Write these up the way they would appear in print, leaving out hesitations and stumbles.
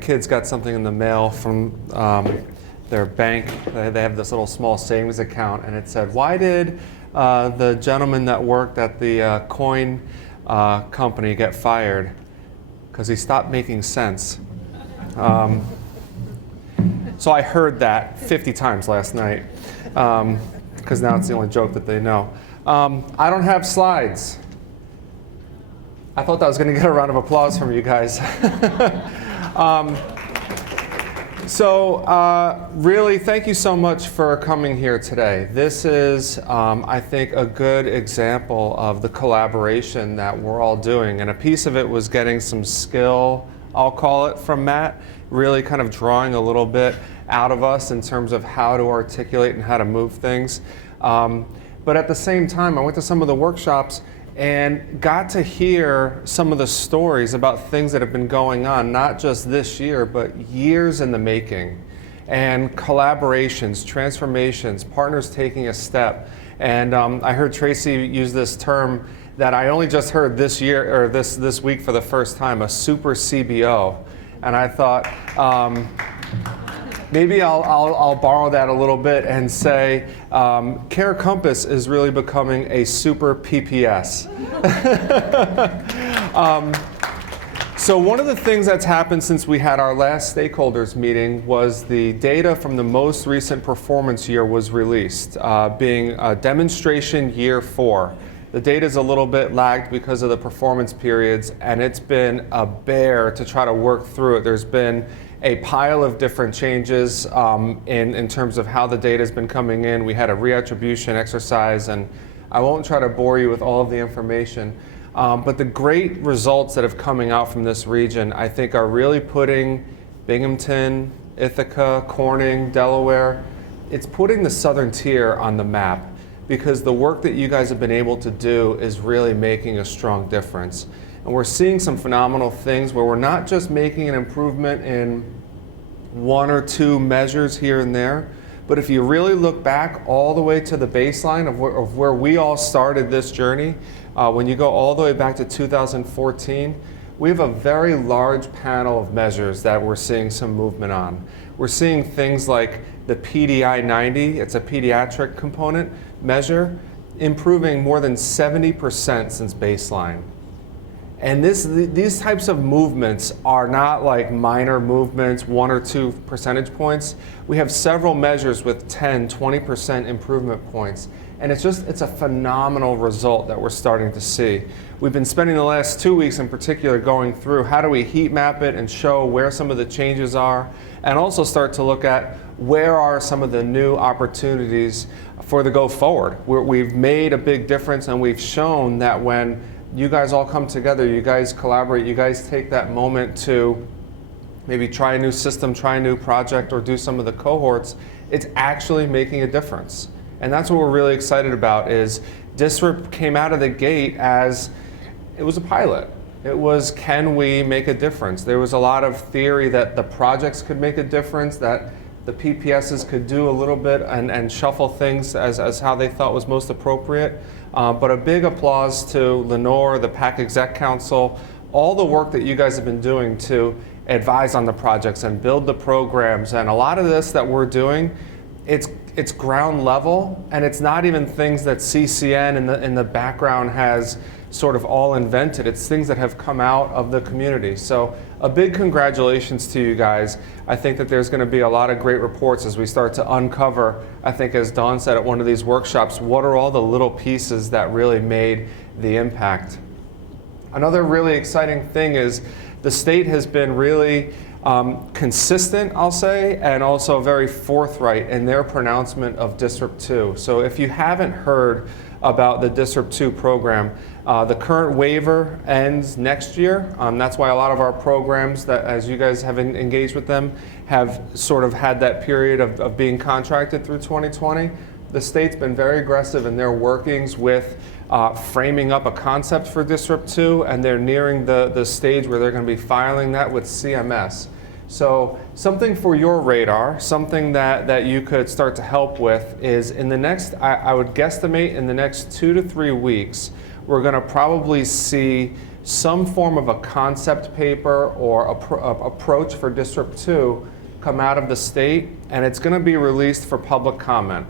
kids got something in the mail from their bank. They have this little small savings account, and it said, "Why did the gentleman that worked at the coin company get fired?" Because he stopped making sense. So I heard that 50 times last night, because now it's the only joke that they know. I don't have slides. I thought that was going to get a round of applause from you guys. Really, thank you so much for coming here today. This is, I think, a good example of the collaboration that we're all doing. And a piece of it was getting some skill, I'll call it, from Matt, really kind of drawing a little bit out of us in terms of how to articulate and how to move things. But at the same time, I went to some of the workshops and got to hear some of the stories about things that have been going on, not just this year, but years in the making. And collaborations, transformations, partners taking a step. And I heard Tracy use this term that I only just heard this year, or this week for the first time, a super CBO. And I thought, maybe I'll borrow that a little bit and say, Care Compass is really becoming a super PPS. So one of the things that's happened since we had our last stakeholders meeting was the data from the most recent performance year was released, being demonstration year 4. The data is a little bit lagged because of the performance periods, and it's been a bear to try to work through it. There's been a pile of different changes in terms of how the data has been coming in. We had a reattribution exercise, and I won't try to bore you with all of the information. But the great results that have coming out from this region, I think, are really putting Binghamton, Ithaca, Corning, Delaware, it's putting the southern tier on the map, because the work that you guys have been able to do is really making a strong difference. And we're seeing some phenomenal things where we're not just making an improvement in 1 or 2 measures here and there, but if you really look back all the way to the baseline of where we all started this journey, when you go all the way back to 2014, we have a very large panel of measures that we're seeing some movement on. We're seeing things like the PDI 90, it's a pediatric component measure, improving more than 70% since baseline. And these types of movements are not like minor movements, 1 or 2 percentage points. We have several measures with 10, 20% improvement points. And it's a phenomenal result that we're starting to see. We've been spending the last 2 weeks in particular going through how do we heat map it and show where some of the changes are, and also start to look at where are some of the new opportunities for the go forward. We've made a big difference, and we've shown that when you guys all come together, you guys collaborate, you guys take that moment to maybe try a new system, try a new project, or do some of the cohorts, it's actually making a difference. And that's what we're really excited about. Is DISRIP came out of the gate as it was a pilot. It was, can we make a difference? There was a lot of theory that the projects could make a difference, that the PPSs could do a little bit and shuffle things as how they thought was most appropriate. But a big applause to Lenore, the PAC Exec Council, all the work that you guys have been doing to advise on the projects and build the programs. And a lot of this that we're doing, it's ground level, and it's not even things that CCN in the background has sort of all invented. It's things that have come out of the community. So a big congratulations to you guys. I think that there's going to be a lot of great reports as we start to uncover, I think as Dawn said at one of these workshops, what are all the little pieces that really made the impact. Another really exciting thing is the state has been really consistent, I'll say, and also very forthright in their pronouncement of DISRIP 2. So if you haven't heard about the DISRIP 2 program, the current waiver ends next year. That's why a lot of our programs that, as you guys have engaged with them, have sort of had that period of being contracted through 2020. The state's been very aggressive in their workings with framing up a concept for DISRIP 2, and they're nearing the stage where they're going to be filing that with CMS. So something for your radar, something that you could start to help with is in the next, I would guesstimate in the next 2 to 3 weeks, we're going to probably see some form of a concept paper or approach for District 2 come out of the state, and it's going to be released for public comment.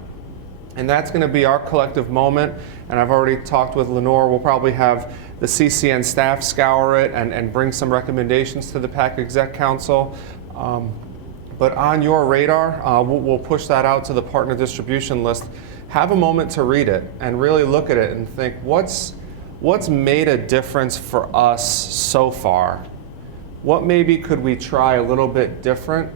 And that's going to be our collective moment, and I've already talked with Lenore. We'll probably have the CCN staff scour it and bring some recommendations to the PAC Exec Council. But on your radar, we'll push that out to the partner distribution list. Have a moment to read it and really look at it and think, what's made a difference for us so far? What maybe could we try a little bit different?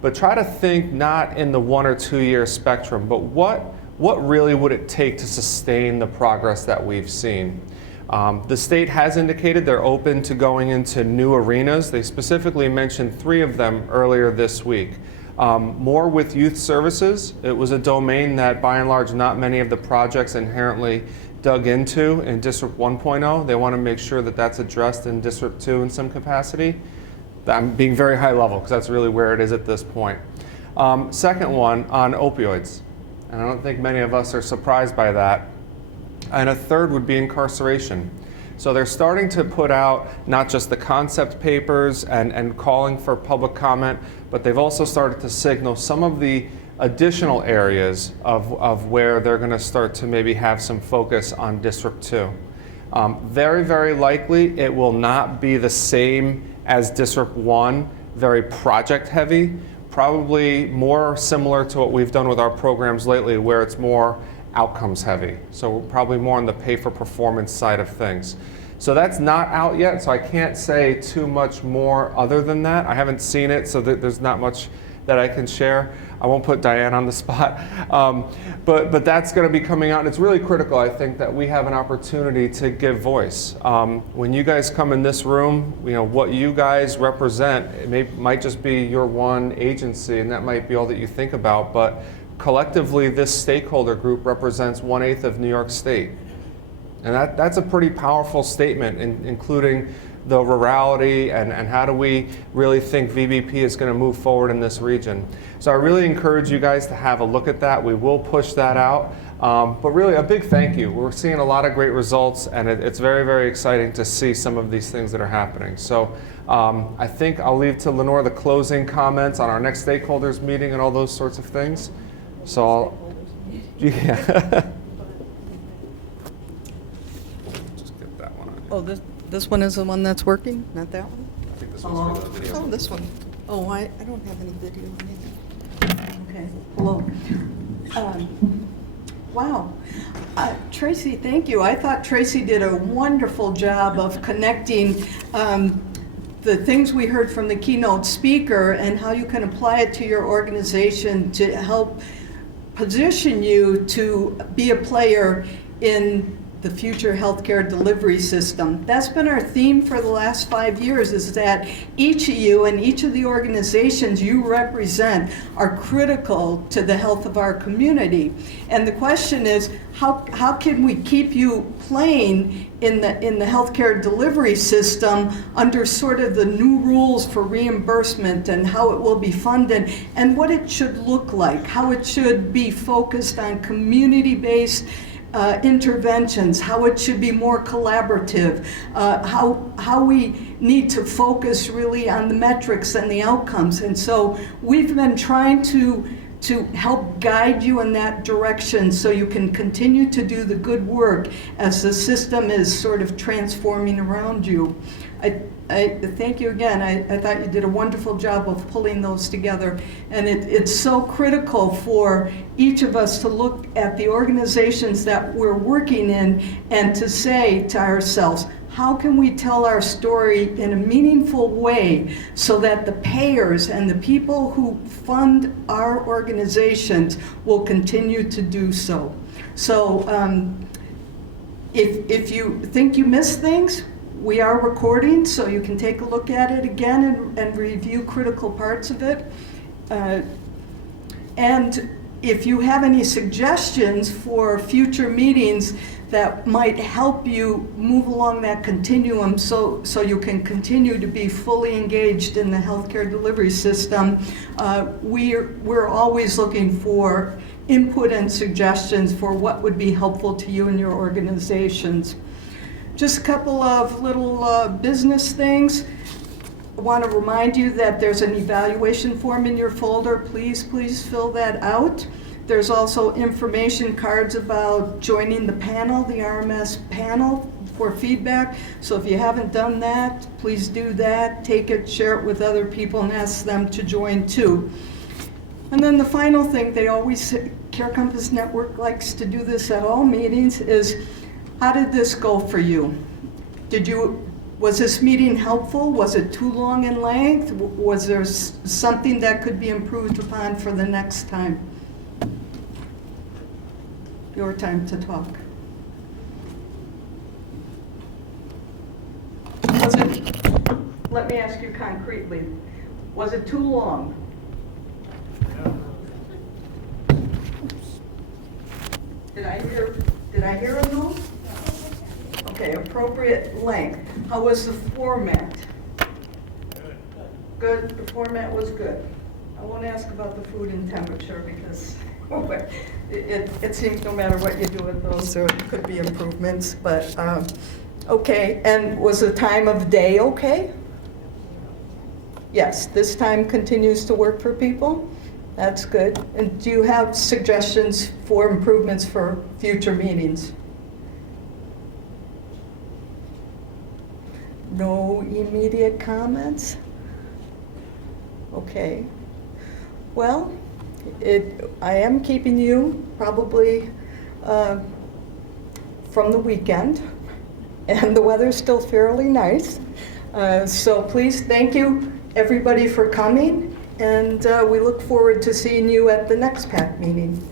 But try to think not in the 1 or 2 year spectrum, but what really would it take to sustain the progress that we've seen? The state has indicated they're open to going into new arenas. They specifically mentioned 3 of them earlier this week. More with youth services. It was a domain that by and large not many of the projects inherently dug into in District 1.0. They want to make sure that that's addressed in District 2 in some capacity. I'm being very high level because that's really where it is at this point. Second one on opioids. And I don't think many of us are surprised by that. And a third would be incarceration. So they're starting to put out not just the concept papers and calling for public comment, but they've also started to signal some of the additional areas of where they're going to start to maybe have some focus on District 2. Very, very likely it will not be the same as District 1, very project heavy, probably more similar to what we've done with our programs lately where it's more outcomes heavy. So we're probably more on the pay for performance side of things. So that's not out yet, so I can't say too much more other than that. I haven't seen it, so there's not much that I can share. I won't put Diane on the spot, but that's going to be coming out, and it's really critical, I think, that we have an opportunity to give voice. When you guys come in this room, what you guys represent, might just be your one agency, and that might be all that you think about, but collectively, this stakeholder group represents 1/8 of New York State. And that's a pretty powerful statement, including the rurality and how do we really think VBP is going to move forward in this region. So I really encourage you guys to have a look at that. We will push that out. But really a big thank you. We're seeing a lot of great results, and it's very, very exciting to see some of these things that are happening. So I think I'll leave to Lenore the closing comments on our next stakeholders meeting and all those sorts of things. So yeah. Just get that one on. Oh, this one is the one that's working, not that one? I think this one's for the video. Oh, this one. Oh, I don't have any video either. Okay, hello. Wow. Tracy, thank you. I thought Tracy did a wonderful job of connecting the things we heard from the keynote speaker and how you can apply it to your organization to help position you to be a player in the future healthcare delivery system. That's been our theme for the last 5 years, is that each of you and each of the organizations you represent are critical to the health of our community. And the question is, how can we keep you playing in the healthcare delivery system under sort of the new rules for reimbursement and how it will be funded and what it should look like, how it should be focused on community-based interventions, how it should be more collaborative, how we need to focus really on the metrics and the outcomes. And so we've been trying to help guide you in that direction so you can continue to do the good work as the system is sort of transforming around you. I thank you again. I thought you did a wonderful job of pulling those together. And it's so critical for each of us to look at the organizations that we're working in and to say to ourselves, how can we tell our story in a meaningful way so that the payers and the people who fund our organizations will continue to do so? So if you think you missed things, we are recording, so you can take a look at it again and review critical parts of it. And if you have any suggestions for future meetings that might help you move along that continuum so you can continue to be fully engaged in the healthcare delivery system, we're always looking for input and suggestions for what would be helpful to you and your organizations. Just a couple of little business things. I want to remind you that there's an evaluation form in your folder. Please fill that out. There's also information cards about joining the panel, the RMS panel, for feedback. So if you haven't done that, please do that. Take it, share it with other people, and ask them to join too. And then the final thing, they always say, Care Compass Network likes to do this at all meetings, is how did this go for you? Was this meeting helpful? Was it too long in length? Was there something that could be improved upon for the next time? Your time to talk. Let me ask you concretely, was it too long? Did I hear a no? Okay, appropriate length. How was the format? Good, the format was good. I won't ask about the food and temperature because it seems no matter what you do with those, there could be improvements, but okay. And was the time of day okay? Yes, this time continues to work for people? That's good. And do you have suggestions for improvements for future meetings? No immediate comments? Okay. Well, I am keeping you probably from the weekend, and the weather's still fairly nice. So please, thank you everybody for coming, and we look forward to seeing you at the next PAC meeting.